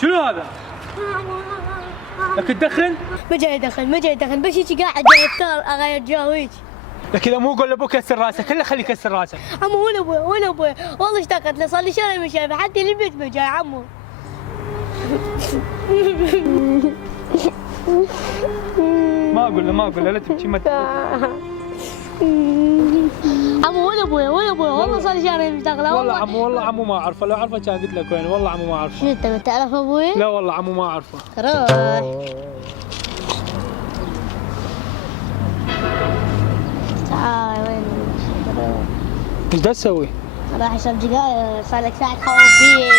شنو هذا؟ لك تدخن؟ ما جاي يدخن بس هيك قاعد اغير جو هيك. لك اذا مو قول لابوك كسر راسك، كله خليه يكسر راسك. عمو وين ابوي والله اشتقت له، صار لي شهر ما شايفه، حتى البيت ما جاي عمو. ما اقول له لا تبكي ما تبكي. عمو وين ابوي والله صار لي شهر مشتاق له. والله عمو ما اعرفه، لو اعرفه كان قلت لك وين. والله عمو ما اعرفه. شنو انت ما تعرف ابوي؟ لا والله عمو ما اعرفه. روح. تعال وين ايش دا تسوي؟ راح اشرب سجاير، صار لك ساعة تخوف بيه.